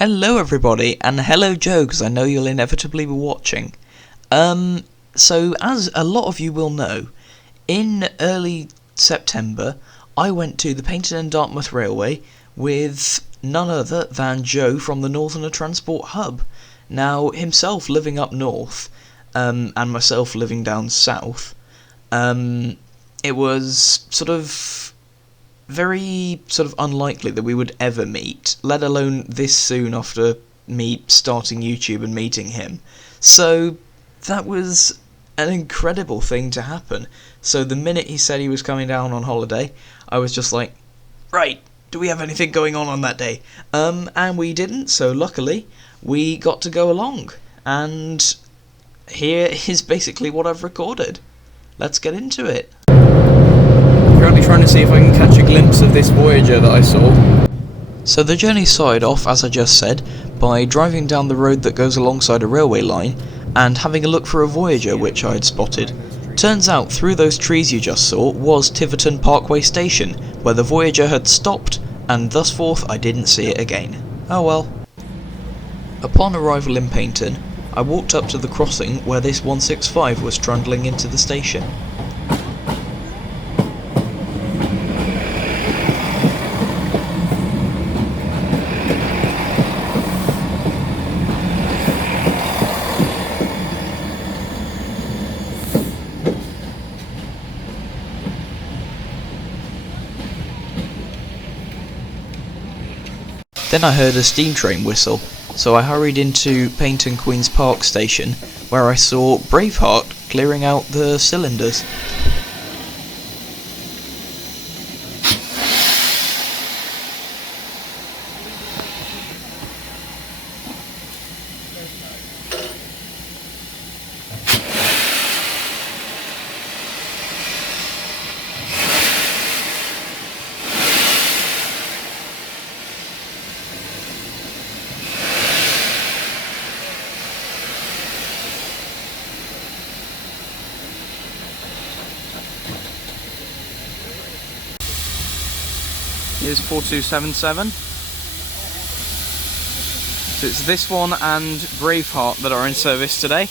Hello everybody, and hello Joe, because I know you'll inevitably be watching. So as a lot of you will know, in early September, I went to the Paynton and Dartmouth Railway with none other than Joe from the Northerner Transport Hub. Now, himself living up north, and myself living down south, it was very unlikely that we would ever meet, let alone this soon after me starting YouTube and meeting him. So that was an incredible thing to happen. So the minute he said he was coming down on holiday, I was just like, right, do we have anything going on that day? And we didn't, so luckily we got to go along. And here is basically what I've recorded. Let's get into it. Currently trying to see if I can catch a glimpse of this Voyager that I saw. So the journey started off, as I just said, by driving down the road that goes alongside a railway line and having a look for a Voyager which I had spotted. Turns out through those trees you just saw was Tiverton Parkway Station, where the Voyager had stopped, and thus forth I didn't see it again. Oh well. Upon arrival in Paynton, I walked up to the crossing where this 165 was trundling into the station. Then I heard a steam train whistle, so I hurried into Paynton Queen's Park Station, where I saw Braveheart clearing out the cylinders. Here's 4277. So it's this one and Braveheart that are in service today.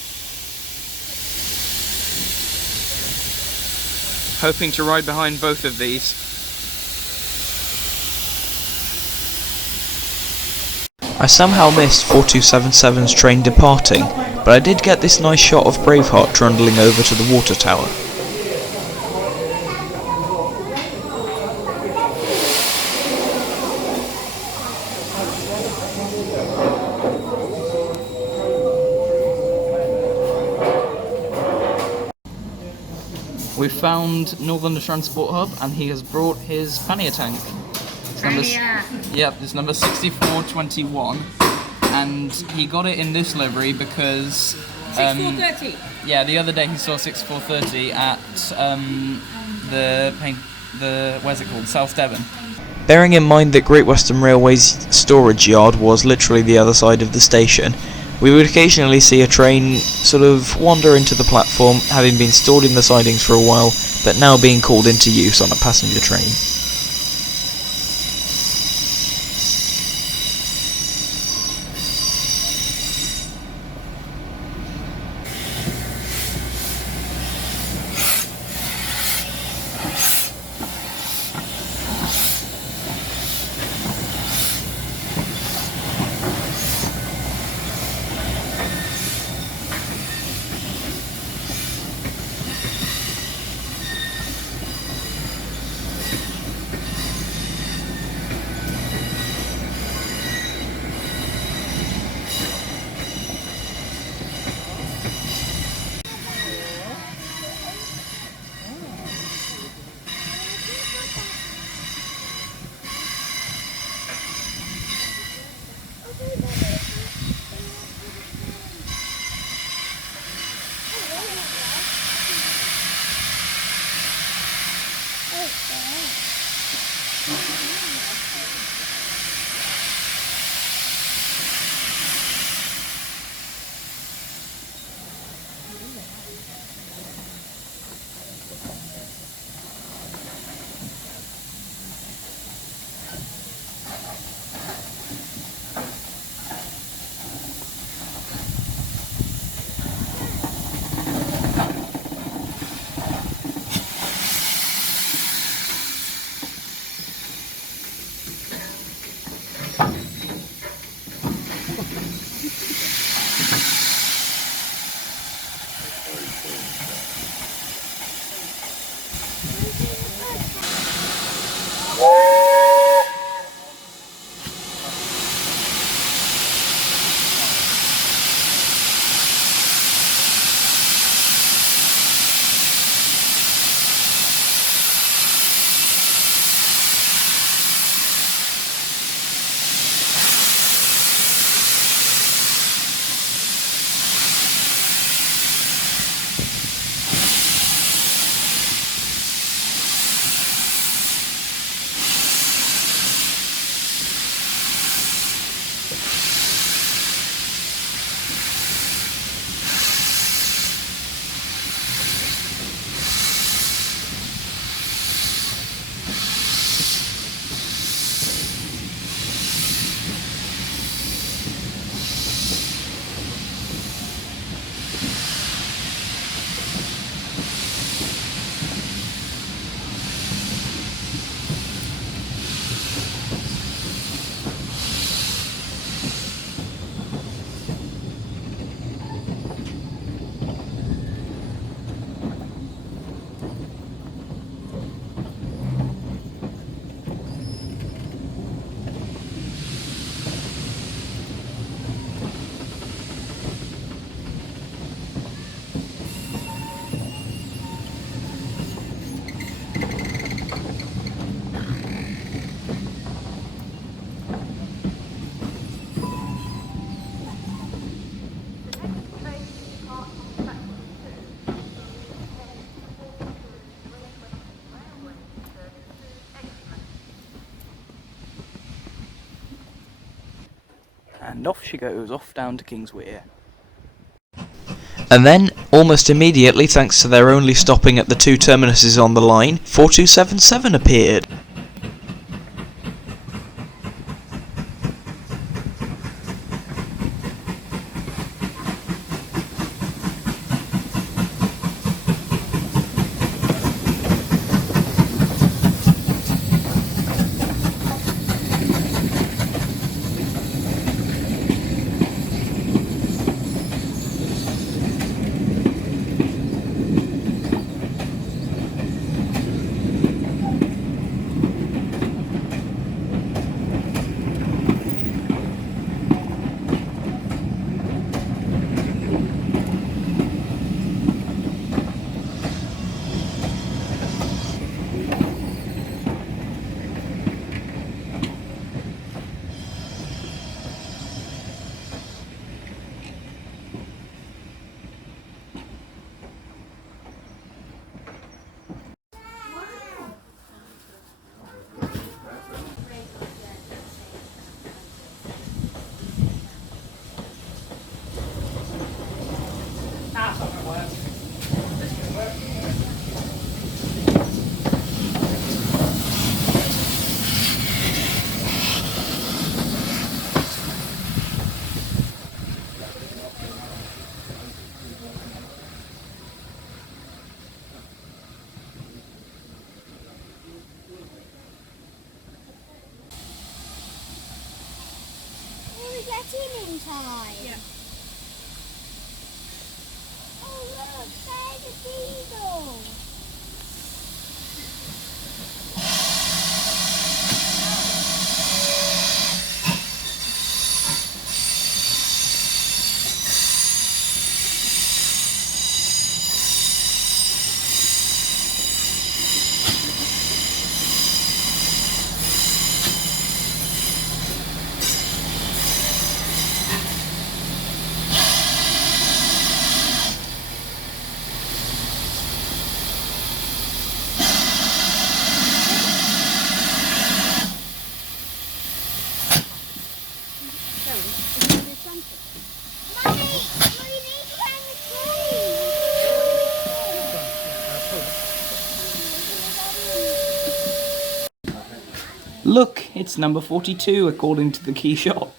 Hoping to ride behind both of these. I somehow missed 4277's train departing, but I did get this nice shot of Braveheart trundling over to the water tower. We've found Northerner Transport Hub, and he has brought his pannier tank. It's number 6421, and he got it in this livery because 6430. Yeah, the other day he saw 6430 at the where's it called, South Devon. Bearing in mind that Great Western Railway's storage yard was literally the other side of the station, we would occasionally see a train wander into the platform, having been stored in the sidings for a while, but now being called into use on a passenger train. and off she goes, off down to King's Weir. And then, almost immediately, thanks to their only stopping at the two terminuses on the line, 4277 appeared. Get in time. Yeah. Oh look, there's a beagle. Look, it's number 42 according to the key shot.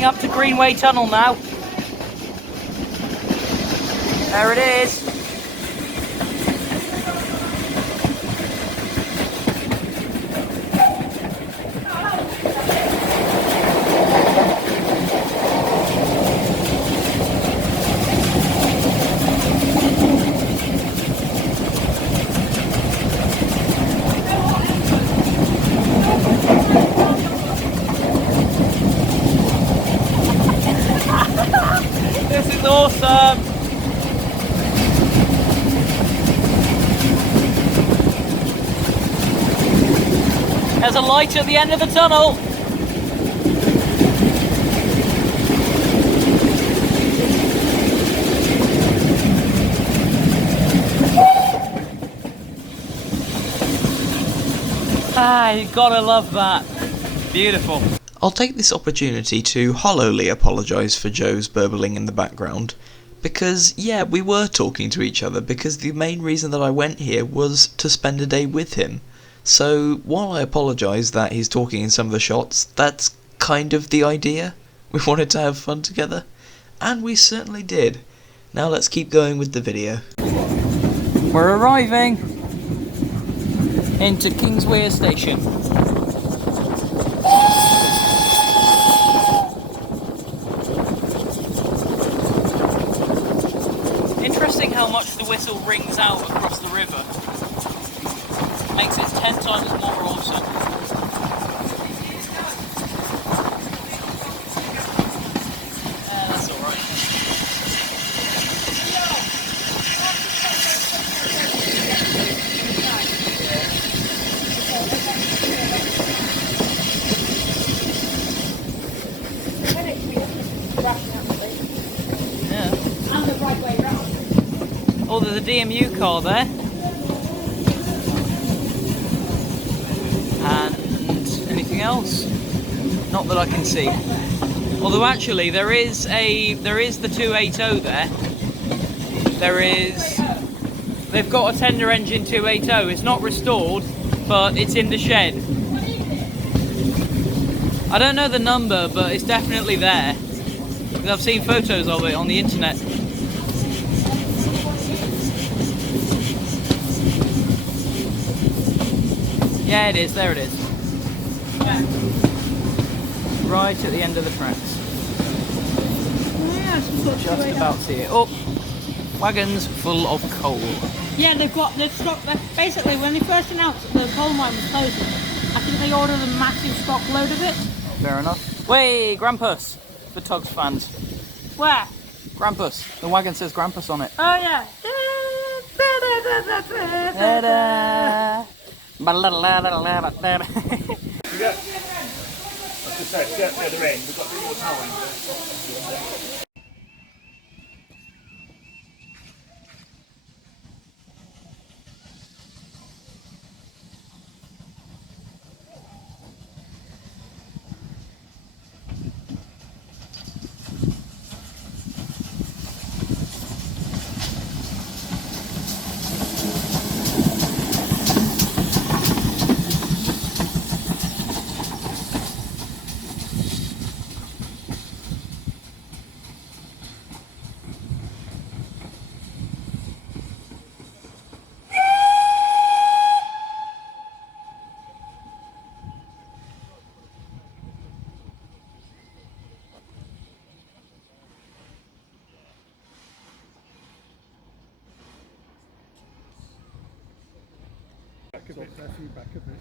coming up to Greenway Tunnel now. There it is. This is awesome! There's a light at the end of the tunnel! Ah, you gotta love that. Beautiful. I'll take this opportunity to hollowly apologise for Joe's burbling in the background, because, yeah, we were talking to each other, because the main reason that I went here was to spend a day with him. So, while I apologise that he's talking in some of the shots, that's kind of the idea. We wanted to have fun together, and we certainly did. Now let's keep going with the video. We're arriving into Kingswear Station. Interesting how much the whistle rings out across the river. Makes it 10 times more awesome. That's alright. Yeah. And the right way round. Oh, there's a DMU car there. And anything else? Not that I can see. Although actually there is the 280 there. They've got a tender engine 280. It's not restored, but it's in the shed. I don't know the number, but it's definitely there. Because I've seen photos of it on the internet. Yeah, it is. There it is. Right at the end of the tracks. Just about to see it. Oh, wagons full of coal. Yeah, they've stocked. Basically, when they first announced that the coal mine was closing, I think they ordered a massive stock load of it. Fair enough. Way, Grampus for Tugs fans. Where? Grampus. The wagon says Grampus on it. Oh yeah. Ta-da! Yeah. Like I said, get the other end, we've got a bit more time. Back a bit, back a bit.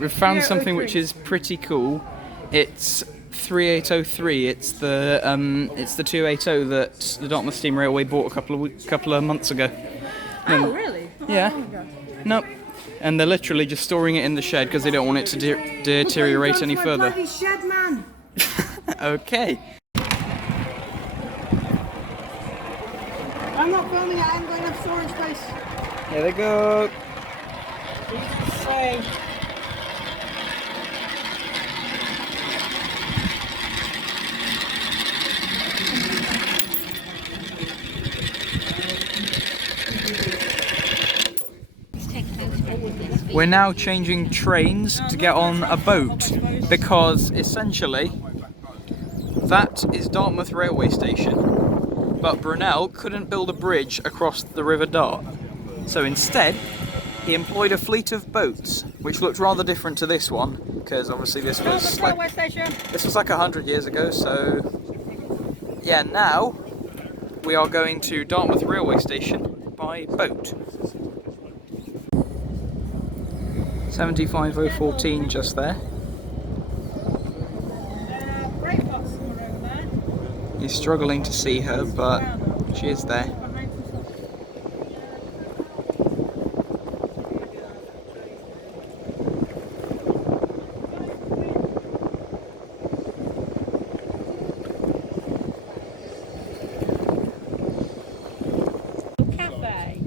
we've found something which is pretty cool. It's 3803. It's the 280 that the Dartmouth Steam Railway bought a couple of months ago. Oh, really? Yeah. Nope. And they're literally just storing it in the shed because they don't want it to deteriorate any further. Bloody shed, man. Okay. I'm not filming it. I'm going to have storage space. Here they go. Say. We're now changing trains to get on a boat because essentially that is Dartmouth railway station, but Brunel couldn't build a bridge across the River Dart, so instead he employed a fleet of boats which looked rather different to this one because obviously this was like 100 years ago. So yeah, now we are going to Dartmouth railway station by boat. 75014 just there. He's struggling to see her, but she is there. Cafe.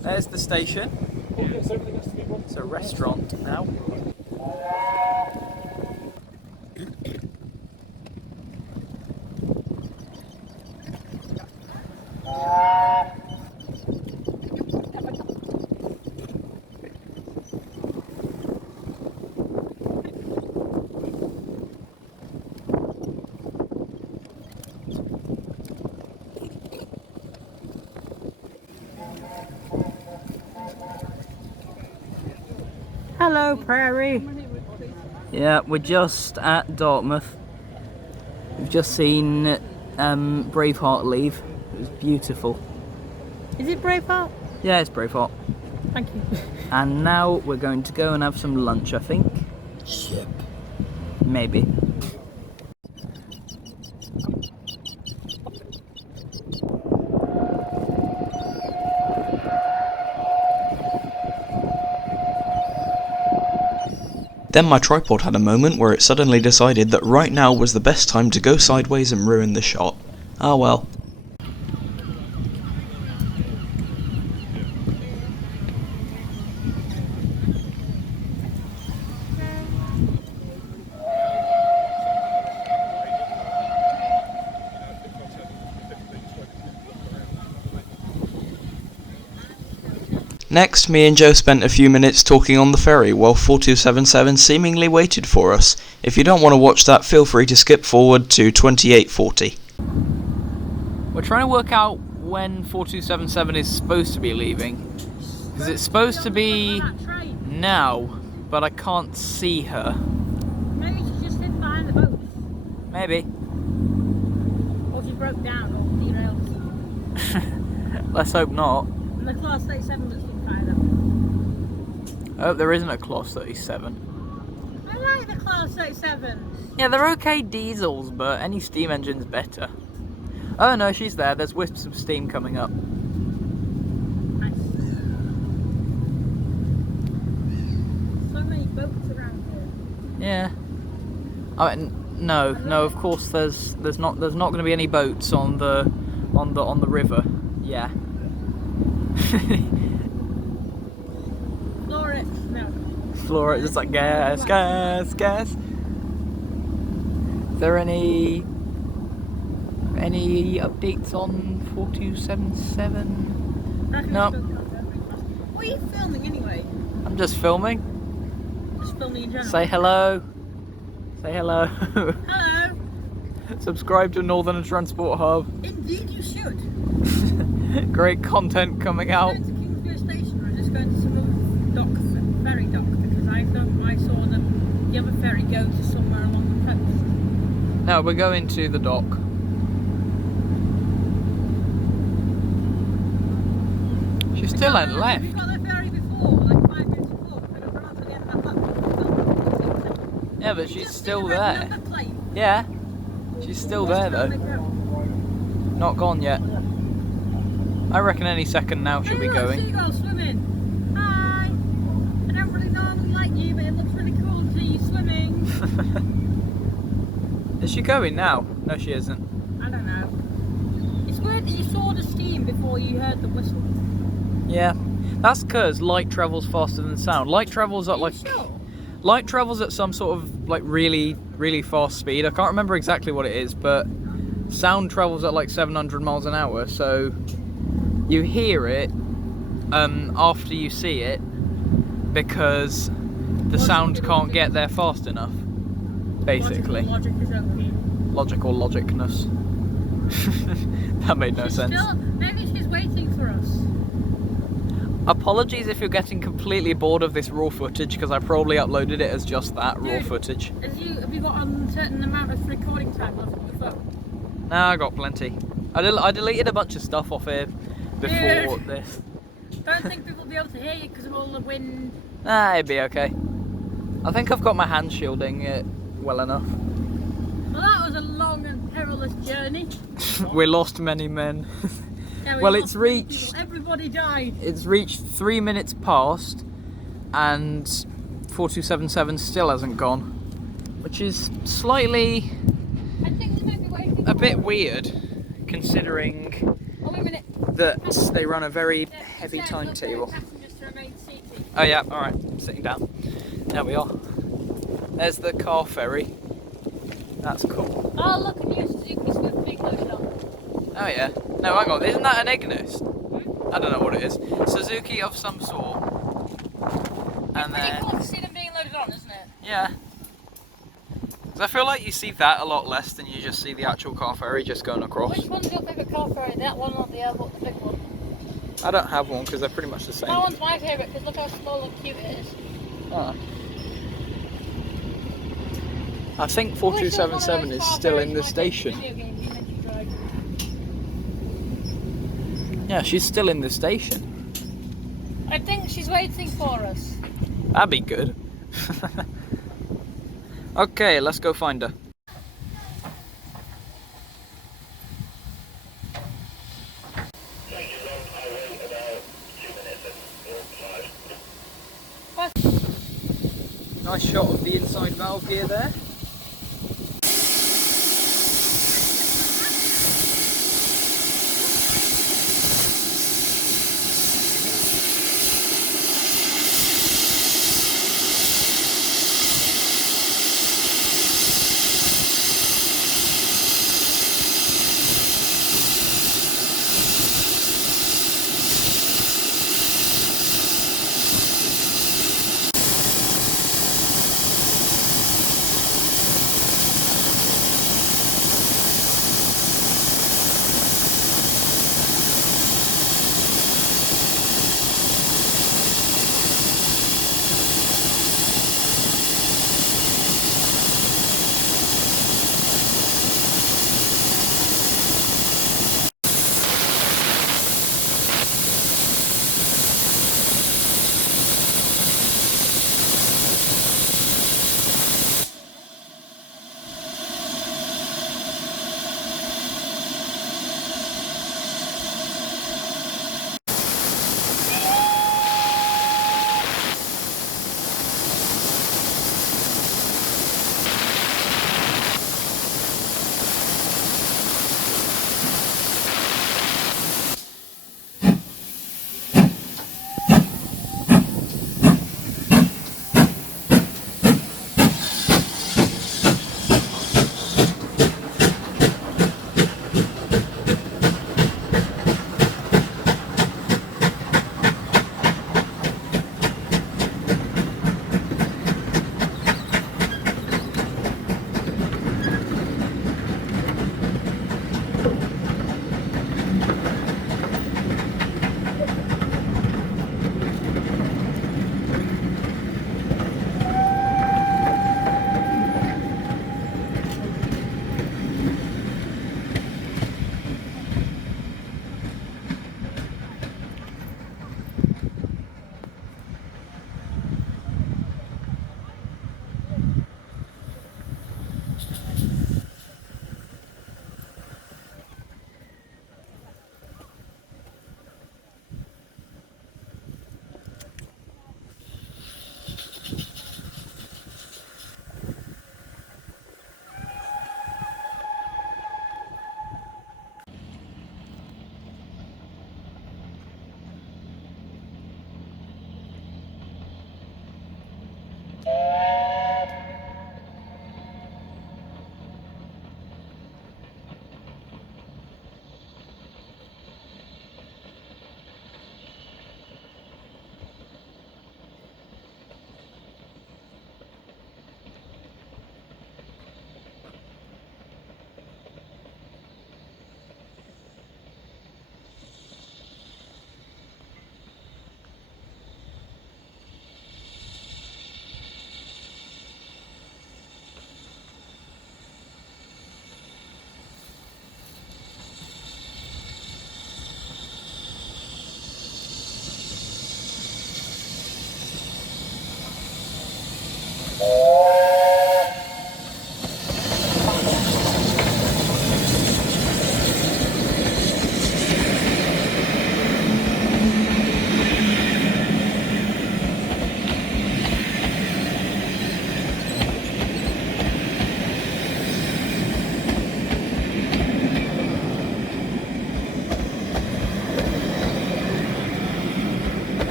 There's the station. It's a restaurant now. Hello, Prairie. Yeah, we're just at Dartmouth. We've just seen Braveheart leave. It was beautiful. Is it Braveheart? Yeah, it's Braveheart. Thank you. And now we're going to go and have some lunch, I think. Ship. Maybe. Then my tripod had a moment where it suddenly decided that right now was the best time to go sideways and ruin the shot. Ah well. Next, me and Joe spent a few minutes talking on the ferry while 4277 seemingly waited for us. If you don't want to watch that, feel free to skip forward to 2840. We're trying to work out when 4277 is supposed to be leaving. Because it's supposed to be now, but I can't see her. Maybe she's just hidden behind the boat. Maybe. Or she broke down or derailed. Let's hope not. And the Class 37 that's been fired up. I hope there isn't a Class 37. I like the Class 37. Yeah, they're okay diesels, but any steam engine's better. Oh no, she's there. There's wisps of steam coming up. Nice. So many boats around here. Yeah. I mean, no. Of course, there's not going to be any boats on the river. Yeah. Floor it. No. Floor it. It's like gas. Is there any updates on 4277? No. What are you filming anyway? I'm just filming. Just filming in general. Say hello. Say hello. Hello. Subscribe to Northern Transport Hub. Indeed you should. Great content coming out. Going to Kingsview Station or just going to some other ferry dock, because I saw the other ferry go to somewhere along the coast. No, we're going to the dock. She still ain't left. We got the ferry before, like 5 minutes before. I got around to the end of that platform. Yeah, but she's still Just there. number plate. Yeah, she's still there though. Not gone yet. I reckon any second now she'll be Hey, look, going. seagull swimming. Hi. I don't really normally like you, but it looks really cool to see you swimming. Is she going now? No, she isn't. I don't know. It's weird that you saw the steam before you heard the whistle. Yeah, that's because light travels faster than sound. Light travels at like Sure. light travels at some sort of like really fast speed. I can't remember exactly what it is, but sound travels at like 700 miles an hour. So you hear it after you see it because the sound can't get there fast enough. Basically, Logic is okay. logical logicness. That made no sense. Maybe she's waiting for us. Apologies if you're getting completely bored of this raw footage, because I probably uploaded it as just that, raw Dude, footage. Have you got a certain amount of recording time left on your phone? No, I got plenty. I deleted a bunch of stuff off here before Dude. this. Don't think people will be able to hear you because of all the wind. Nah, it'd be okay. I think I've got my hand shielding it well enough. Well, that was a long and perilous journey. We lost many men. Yeah, we Well, lost it's many reached- people. Everybody died. It's reached 3 minutes past, and 4277 still hasn't gone, which is slightly I think they might be waiting. a bit weird, considering Oh, wait a minute. that they run a very It heavy says, look, timetable. passengers to remain seated. Oh yeah, alright, sitting down. There we are. There's the car ferry. That's cool. Oh, look, a new Suzuki Swift being loaded on. Oh yeah. No, hang on, isn't that an Ignis? I don't know what it is. Suzuki of some sort. And Pretty then, cool to see them being loaded on, isn't it? yeah. 'Cause I feel like you see that a lot less than you just see the actual car ferry just going across. Which one's your favourite car ferry? That one or the other, the big one? I don't have one because they're pretty much the same. That one's my favourite because look how small and cute it is. Ah. I think 4277 is still in the station. Yeah, she's still in the station. I think she's waiting for us. That'd be good. Okay, let's go find her. Nice shot of the inside valve gear there.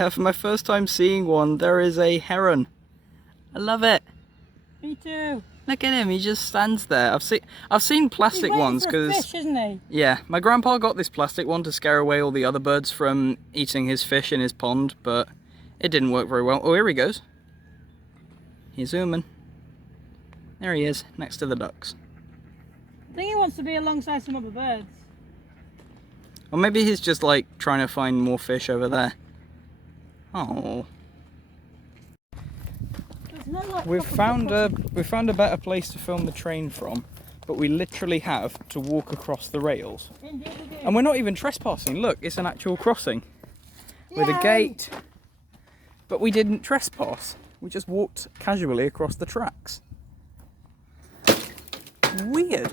Yeah, for my first time seeing one, there is a heron. I love it. Me too. Look at him, he just stands there. I've seen plastic ones because fish, isn't he? yeah, my grandpa got this plastic one to scare away all the other birds from eating his fish in his pond, but it didn't work very well. Oh, here he goes. He's zooming. There he is, next to the ducks. I think he wants to be alongside some other birds. Or maybe he's just like trying to find more fish over there. Oh. There's no, like, We've proper found a better place to film the train from, but we literally have to walk across the rails. Indeed we do. And we're not even trespassing. Look, it's an actual crossing with a Yay! gate. But we didn't trespass. We just walked casually across the tracks. Weird.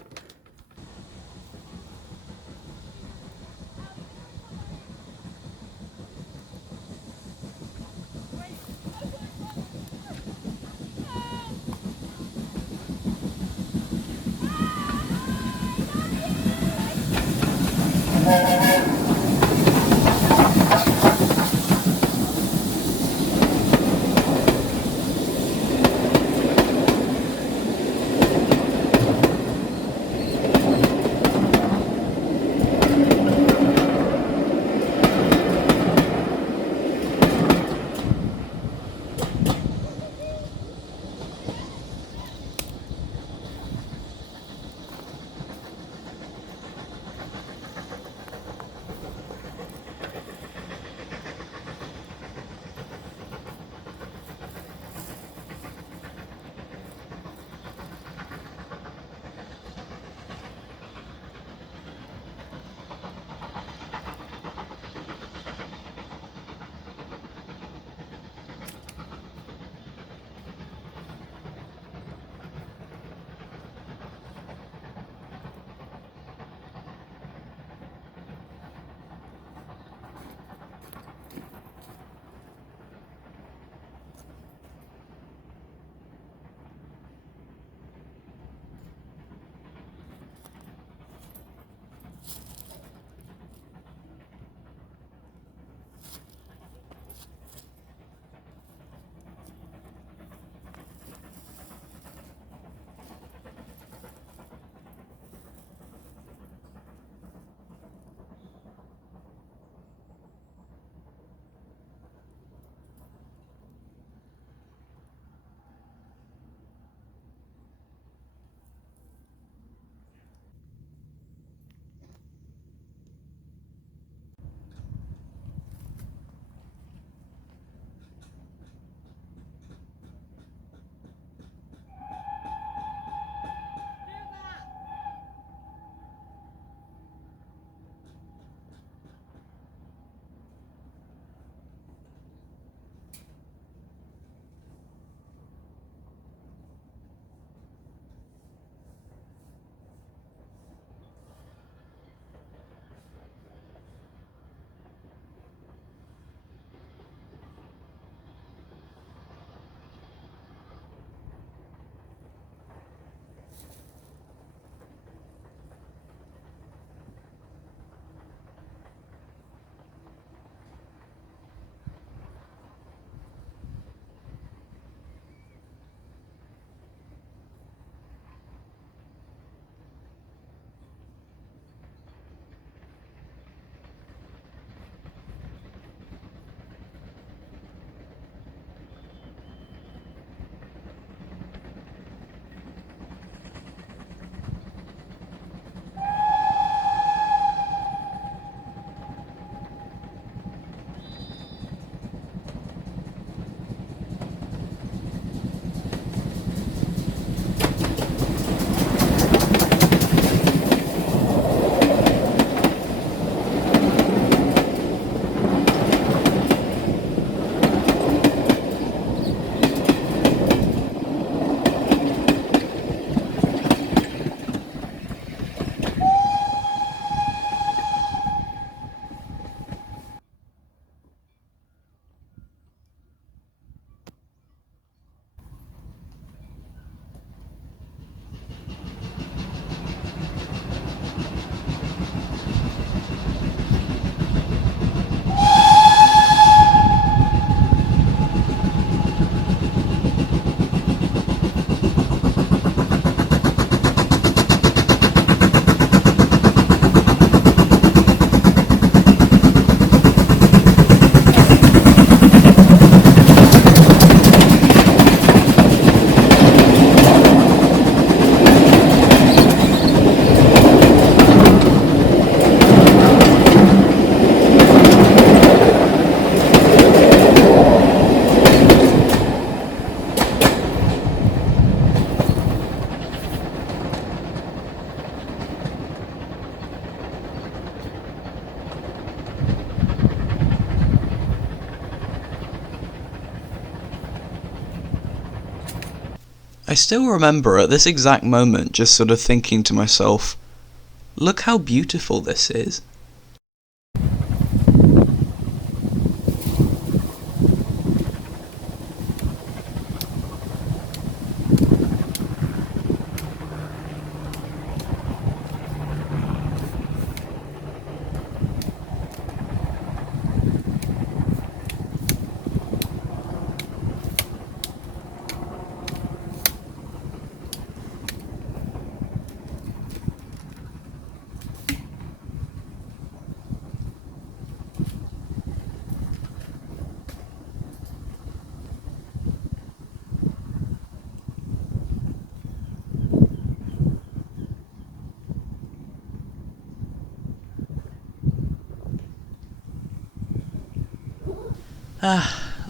I still remember at this exact moment just sort of thinking to myself, look how beautiful this is.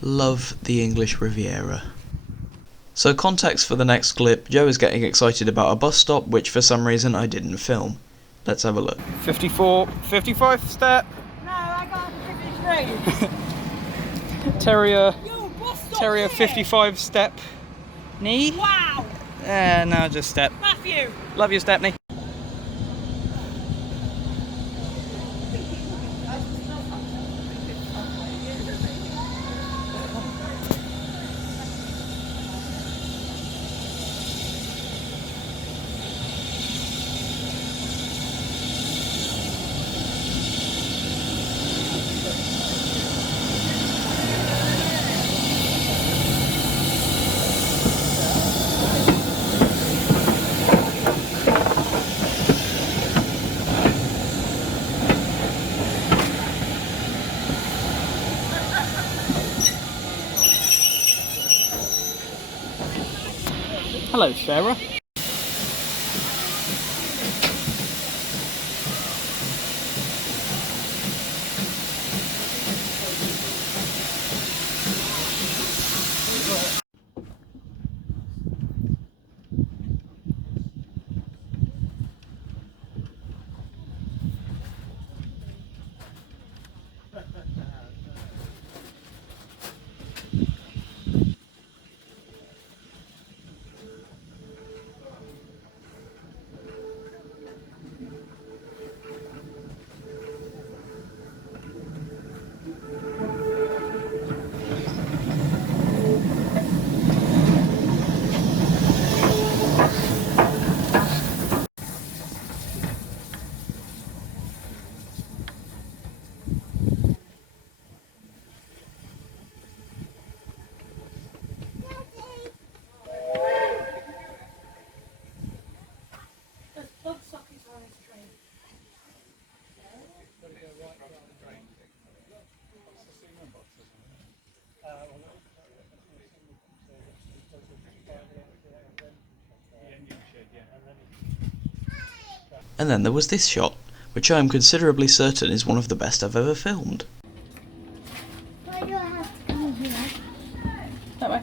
Love the English Riviera. So context for the next clip, Joe is getting excited about a bus stop which for some reason I didn't film. Let's have a look. 54, 55 step. No, I got 53. Terrier, Yo, bus stop Terrier here. 55 step. Knee. Wow. No, just step. Matthew. Love you, Stepney. Hello, Sarah. There's plug sockets on this train. And then there was this shot, which I am considerably certain is one of the best I've ever filmed. Why do I have to come here? That way.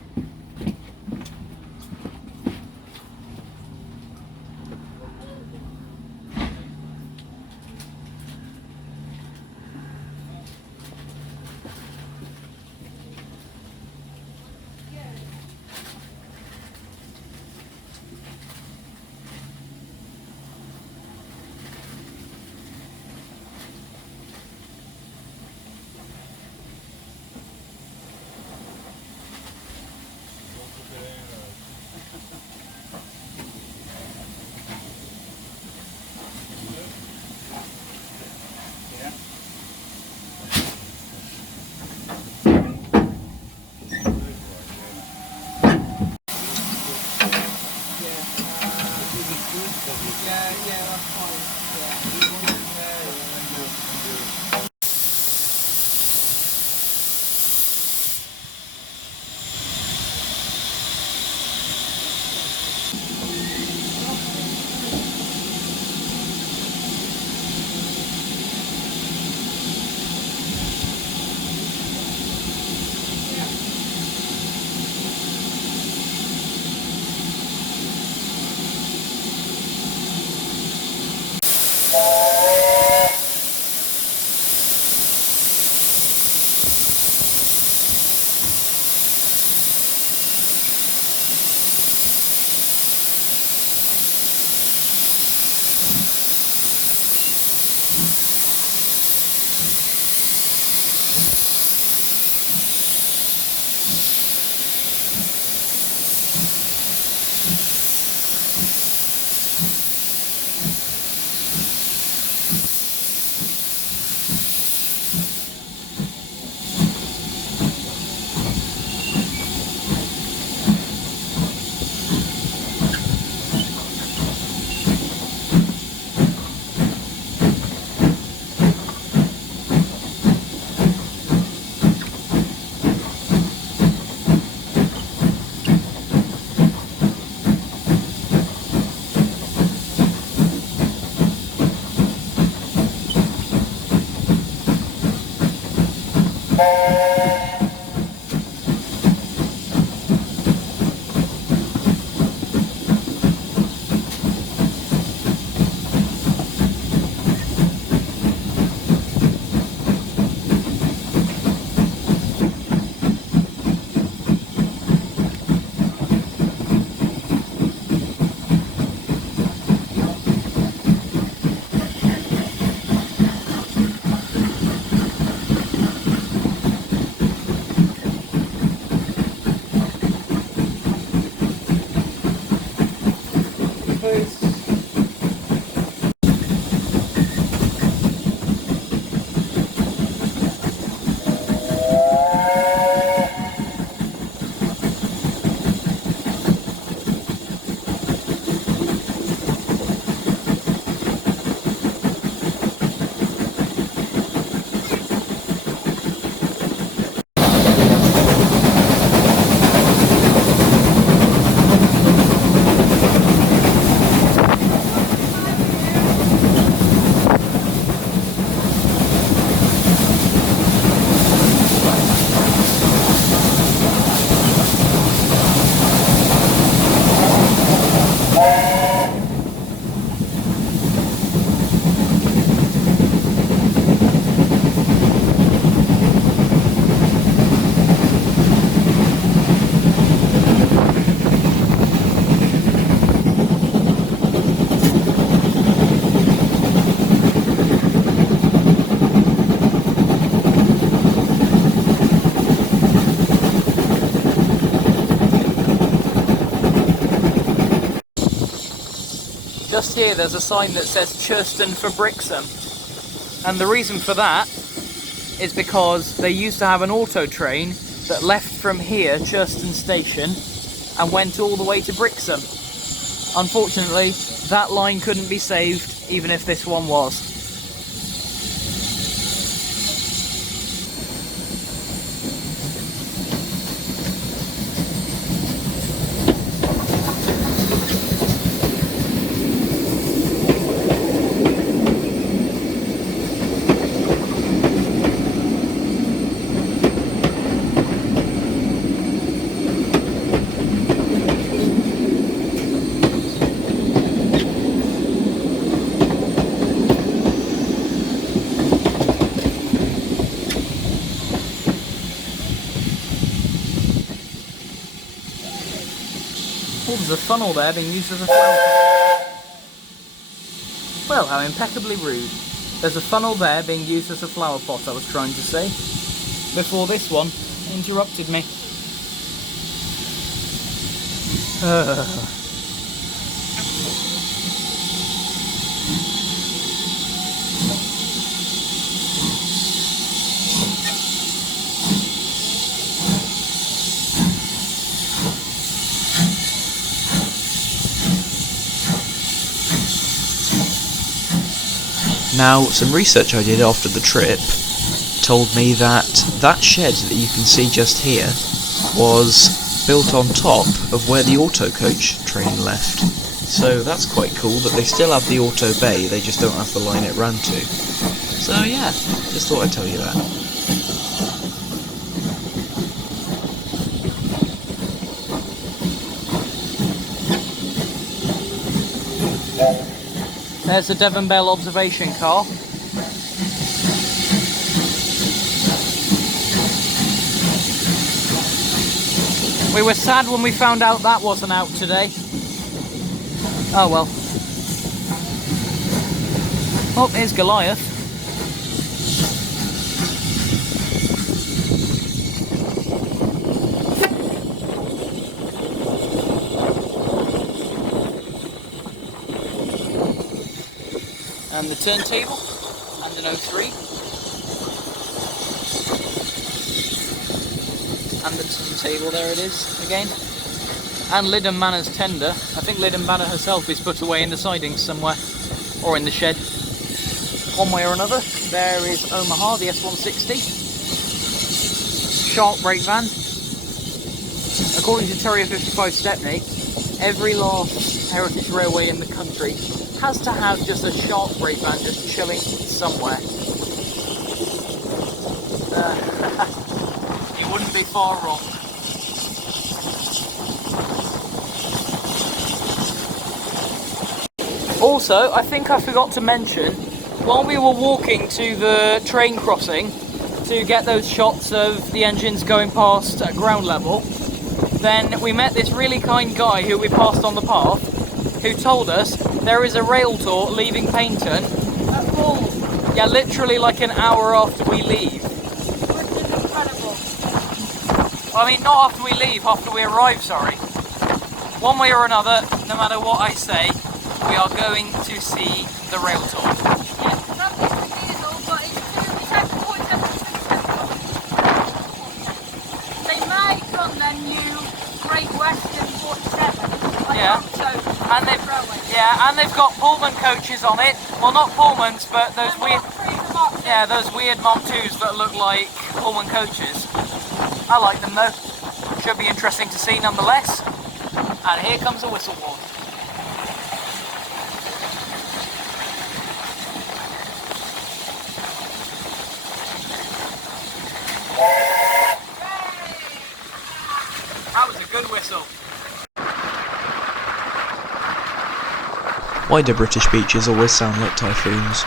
please. Just here there's a sign that says Churston for Brixham, and the reason for that is because they used to have an auto train that left from here, Churston Station, and went all the way to Brixham. Unfortunately, that line couldn't be saved, even if this one was. Oh, there's a funnel there being used as a flower pot. Well, how impeccably rude. There's a funnel there being used as a flower pot, I was trying to say, before this one interrupted me. Now, some research I did after the trip told me that that shed that you can see just here was built on top of where the auto coach train left. So that's quite cool that they still have the auto bay, they just don't have the line it ran to. So yeah, just thought I'd tell you that. There's the Devon Bell observation car. We were sad when we found out that wasn't out today. Oh well. Oh, here's Goliath. And the turntable, and an 03. And the turntable, there it is, again. And Lyddon Manor's tender. I think Lyddon Manor herself is put away in the sidings somewhere, or in the shed. One way or another. There is Omaha, the S160. Sharp brake van. According to Terrier 55 Stepney, every last heritage railway in the country has to have just a sharp brake van just chilling somewhere. You wouldn't be far wrong. Also, I think I forgot to mention, while we were walking to the train crossing to get those shots of the engines going past at ground level, then we met this really kind guy who we passed on the path, who told us there is a rail tour leaving Paignton. Yeah, literally like an hour after we leave. Which is incredible. I mean, not after we leave, after we arrive, sorry. One way or another, no matter what I say, we are going to see the rail tour. Yeah, that's the diesel, but it's over 47. They might run their new Great Western 47. Yeah. And they've got Pullman coaches on it. Well, not Pullmans, but those weird, those weird Mark IIs that look like Pullman coaches. I like them though. Should be interesting to see nonetheless. And here comes the whistle horn. That was a good whistle. Why do British beaches always sound like typhoons?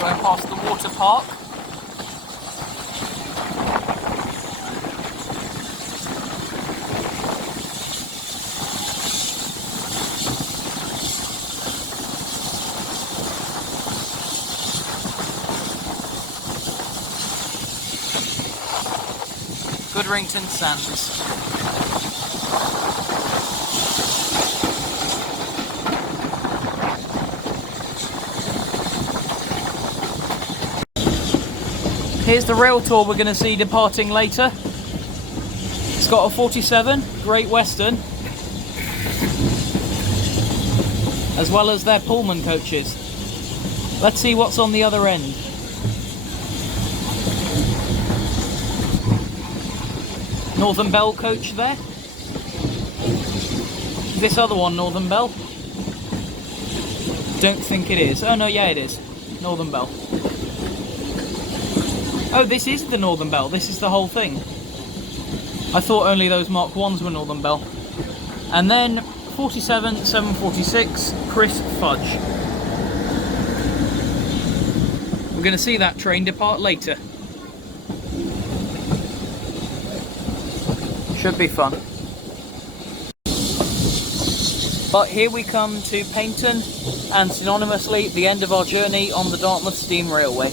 Going past the water park. Goodrington Sands. Here's the rail tour we're going to see departing later. It's got a 47 Great Western, as well as their Pullman coaches. Let's see what's on the other end. Northern Bell coach there. This other one, Northern Bell. Don't think it is. Oh no, yeah it is. Northern Bell. Oh, this is the Northern Bell. This is the whole thing. I thought only those Mark 1s were Northern Bell. And then 47, 746, Chris Fudge. We're going to see that train depart later. Should be fun. But here we come to Paynton, and synonymously the end of our journey on the Dartmouth Steam Railway.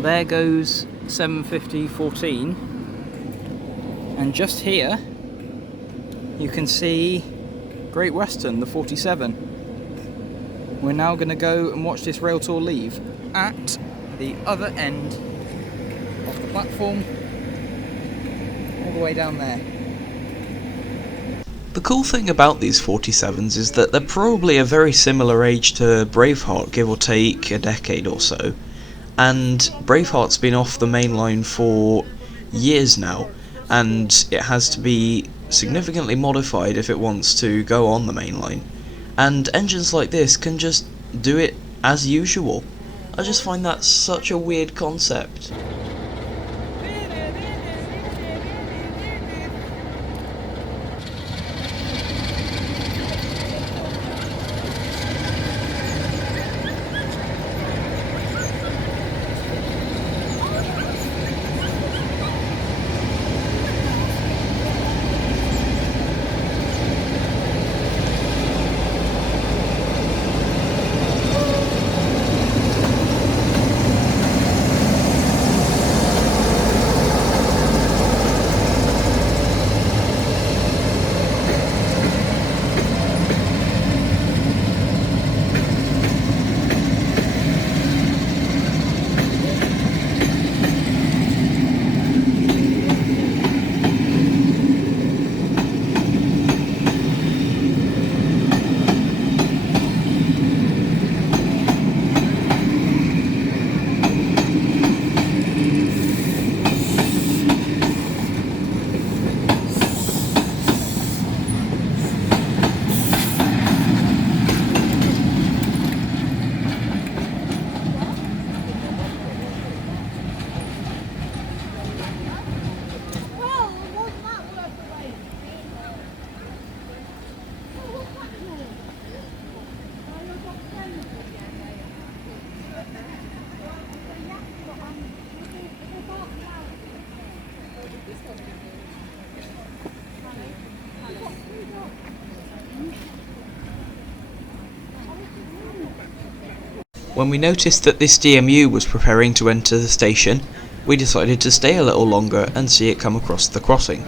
there goes 750-14, and just here you can see Great Western, the 47. We're now going to go and watch this rail tour leave at the other end of the platform, all the way down there. The cool thing about these 47s is that they're probably a very similar age to Braveheart, give or take a decade or so. And Braveheart's been off the main line for years now, and it has to be significantly modified if it wants to go on the main line. And engines like this can just do it as usual. I just find that such a weird concept. When we noticed that this DMU was preparing to enter the station, we decided to stay a little longer and see it come across the crossing.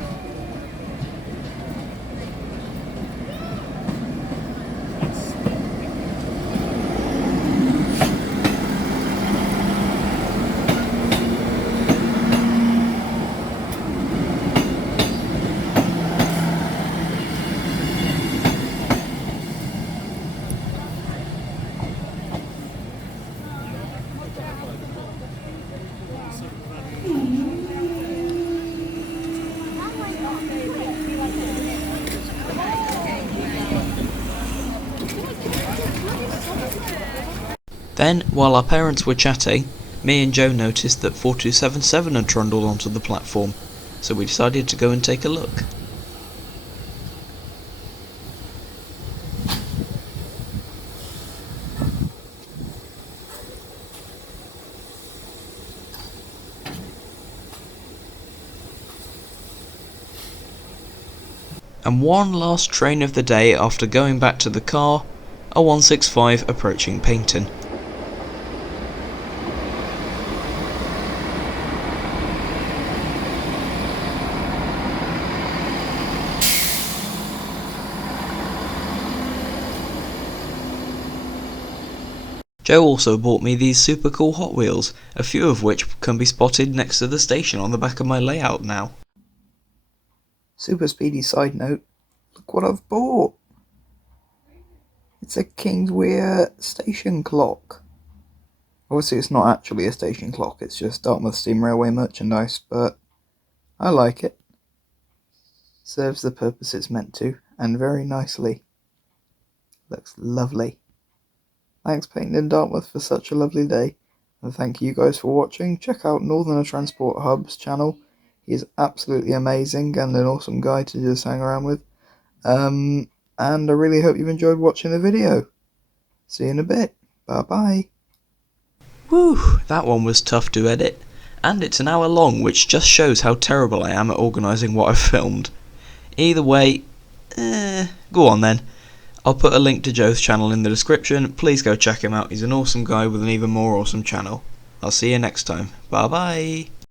Then, while our parents were chatting, me and Joe noticed that 4277 had trundled onto the platform, so we decided to go and take a look. And one last train of the day after going back to the car, a 165 approaching Paignton. Joe also bought me these super cool Hot Wheels, a few of which can be spotted next to the station on the back of my layout now. Super speedy side note, look what I've bought! It's a Kingswear station clock. Obviously it's not actually a station clock, it's just Dartmouth Steam Railway merchandise, but I like it. Serves the purpose it's meant to, and very nicely. Looks lovely. Thanks Paignton and Dartmouth for such a lovely day, and thank you guys for watching. Check out Northerner Transport Hub's channel. He is absolutely amazing and an awesome guy to just hang around with. And I really hope you've enjoyed watching the video. See you in a bit. Bye bye. Whew, that one was tough to edit. And it's an hour long, which just shows how terrible I am at organising what I've filmed. Either way, go on then. I'll put a link to Joe's channel in the description. Please go check him out. He's an awesome guy with an even more awesome channel. I'll see you next time. Bye bye.